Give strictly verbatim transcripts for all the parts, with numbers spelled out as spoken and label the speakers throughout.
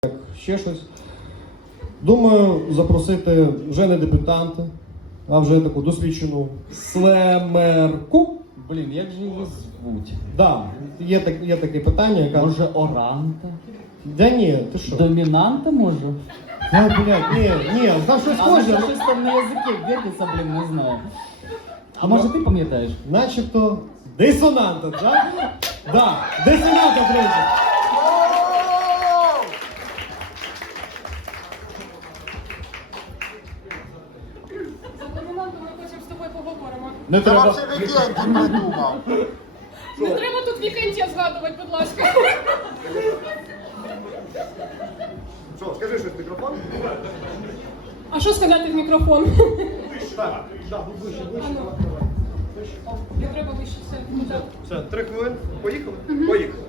Speaker 1: ще щось. Думаю, запросити вже не дебютанта, а вже таку досвідчену слемерку.
Speaker 2: Блін, як же її звуть?
Speaker 1: Да, є, так, є таке питання, яка...
Speaker 2: Може, оранта?
Speaker 1: Да ні, ти що?
Speaker 2: Домінанта, може?
Speaker 1: А, блядь, ні, ні, там щось
Speaker 2: Але
Speaker 1: схоже.
Speaker 2: це щось там на язикі вертиться, блін, не знаю. А може ти пам'ятаєш?
Speaker 1: Начебто дисонанта, так? Да, дисонанта, друзі.
Speaker 3: За домінанту ми хочемо з тобою поговоримо.
Speaker 1: Не
Speaker 4: Це
Speaker 1: треба.
Speaker 4: вообще Вікентій придумав.
Speaker 3: Не треба тут Вікентія згадувати, будь ласка.
Speaker 4: Що, скажи щось в мікрофон?
Speaker 3: А що сказати в мікрофон?
Speaker 4: Так, так, вище, вище.
Speaker 3: Ану. Не треба вище, все. Ну, так.
Speaker 4: Все, три хвилини. Поїхали? Поїхали.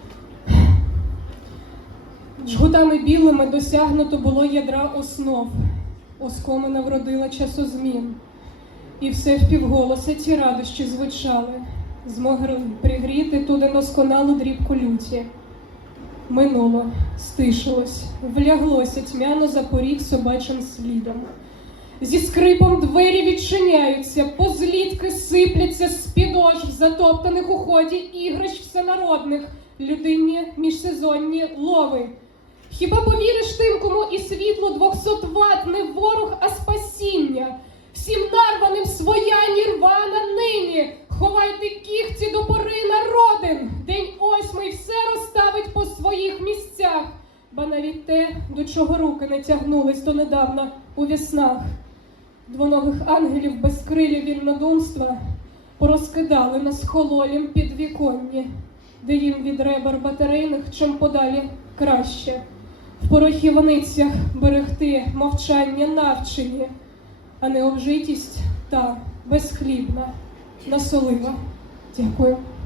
Speaker 3: Жгутами білими досягнуто було ядра основ. Оскомина вродила часозмін. І все впівголоса ті радощі звучали. Змогли пригріти ту недосконалу дрібку люті. Минуло, стишилось, вляглося тьмяно за поріг собачим слідом. Зі скрипом двері відчиняються, позлітки сипляться з-під ож в затоптаних у ході ігрищ всенародних, людинні міжсезонні лови. Хіба повіриш тим, кому і світло двохсот ват не ворог, а спасіння? Всім нарваним своя нірвана нині. Ховайте кіхті до пори народин. День осьмий все розставить по своїх місцях. Ба навіть те, до чого руки не тягнулись донедавна у віснах. Двоногих ангелів без крилів вільнодумства порозкидали на схололім підвіконні, де їм від ребер батарейних чим подалі краще. В порохівницях берегти мовчання навчені, а не обжитість та безхлібна, насолива. Дякую.